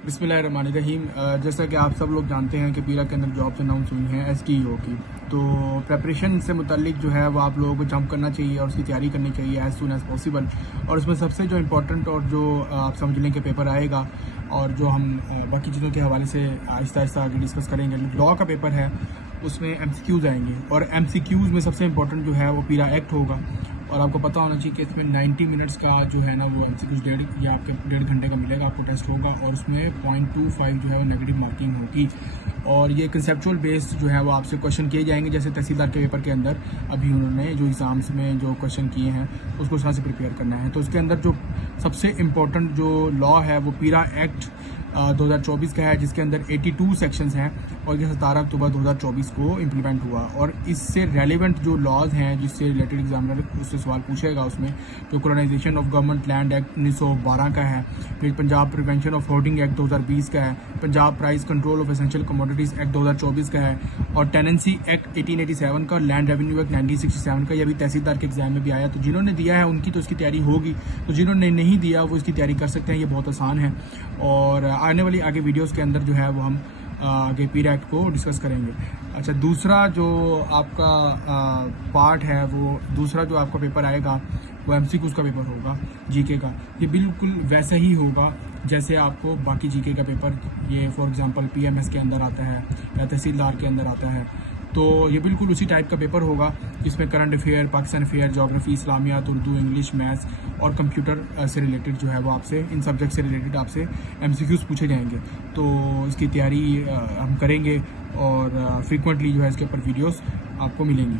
बिस्मिल्लाहिर्रहमानिर्रहीम। जैसा कि आप सब लोग जानते हैं कि पीरा के अंदर जॉब्स अनाउंस हुई हैं एसटीईओ की, तो प्रेपरेशन से मुतल्लिक जो है वो आप लोगों को जंप करना चाहिए और उसकी तैयारी करनी चाहिए एज़ सून एज़ पॉसिबल। और उसमें सबसे जो इम्पोर्टेंट और जो आप समझ लें कि पेपर आएगा और जो हम बाकी चीज़ों के हवाले से आहिस्ता आहिस्ता आगे डिस्कस करेंगे, लॉ का पेपर है उसमें एमसीक्यूज़ आएंगे और एमसीक्यूज़ में सबसे इम्पोर्टेंट जो है वो पीरा एक्ट होगा। और आपको पता होना चाहिए कि इसमें 90 मिनट्स का जो है ना वो एमसीक्यूज़ डेढ़ घंटे का मिलेगा, आपको टेस्ट होगा और उसमें 0.25 जो है वो नेगेटिव मार्किंग होगी। और ये कंसेप्चुअल बेस्ड जो है वो आपसे क्वेश्चन किए जाएंगे, जैसे तहसीलदार के पेपर के अंदर अभी उन्होंने जो एग्ज़ाम्स में जो क्वेश्चन किए हैं उसको उस तरह से प्रिपेयर करना है। तो उसके अंदर जो सबसे इम्पोर्टेंट जो लॉ है वो पीरा एक्ट 2024 का है, जिसके अंदर 82 सेक्शंस हैं और ये 17 अक्टूबर 2024 को इम्प्लीमेंट हुआ। और इससे रेलिवेंट जो लॉज हैं जिससे रिलेटेड एग्जामिनर उससे सवाल पूछेगा उसमें जो colonization of government land act 1912 का है, फिर Punjab prevention of hoarding act 2020 का है, Punjab price control of essential commodities act 2024 का है और टेनेंसी एक्ट 1887 का, लैंड रेवेन्यू एक्ट 1967 का। यह भी तहसीलदार के एग्जाम में भी आया। तो जिन्होंने दिया है उनकी तो इसकी तैयारी होगी, तो जिन्होंने नहीं दिया वो इसकी तैयारी कर सकते हैं, ये बहुत आसान है। और आने वाली आगे वीडियोस के अंदर जो है वो हम आगे पीरा एक्ट को डिस्कस करेंगे। अच्छा, दूसरा जो आपका पार्ट है वो दूसरा जो आपका पेपर आएगा वो एमसीक्यूज़ का पेपर होगा जीके का। ये बिल्कुल वैसा ही होगा जैसे आपको बाकी जीके का पेपर ये फॉर एग्जांपल पीएमएस के अंदर आता है या तहसीलदार के अंदर आता है, तो ये बिल्कुल उसी टाइप का पेपर होगा जिसमें current affair, Pakistan affair, geography, इस्लामियात, उर्दू, इंग्लिश, मैथ्स और कंप्यूटर से रिलेटेड जो है वो आपसे इन सब्जेक्ट से रिलेटेड आपसे एमसीक्यूज़ पूछे जाएंगे। तो इसकी तैयारी हम करेंगे और फ्रीक्वेंटली जो है इसके ऊपर वीडियोस आपको मिलेंगी।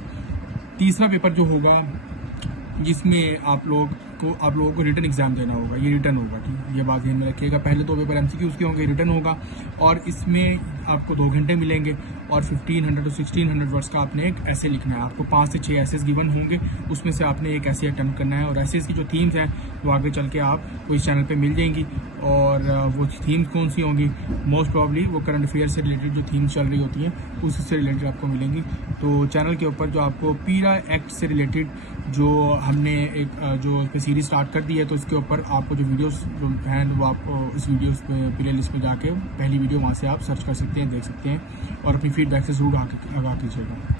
तीसरा पेपर जो होगा जिसमें आप लोगों को रिटन एग्जाम देना होगा, ये रिटन होगा, ठीक है, ये बात ध्यान में रखिएगा। पहले 2 पेपर एमसीक्यूज़ के होंगे, रिटन होगा और इसमें आपको 2 घंटे मिलेंगे और 1500 to 1600 वर्ड्स का आपने एक ऐसे लिखना है। आपको 5 से 6 ऐसेस गिवन होंगे, उसमें से आपने एक ऐसे अटेम्प्ट करना है। और ऐसेस की जो थीम्स हैं वो आगे चल के आपको इस चैनल पे मिल जाएंगी और वो थीम्स कौन सी होंगी, मोस्ट प्रॉब्ली वो करंट अफेयर से रिलेटेड जो थीम्स चल रही होती हैं उससे रिलेटेड आपको मिलेंगी। तो चैनल के ऊपर जो आपको पीरा एक्ट से रिलेटेड जो हमने एक जो सीरीज स्टार्ट कर दी है, तो उसके ऊपर आपको जो वीडियोस जो हैं वो आप इस वीडियोस पे प्ले लिस्ट में जाके पहली वीडियो वहाँ से आप सर्च कर सकते हैं, देख सकते हैं और अपनी फीडबैक से ज़रूर आगाह कीजिएगा।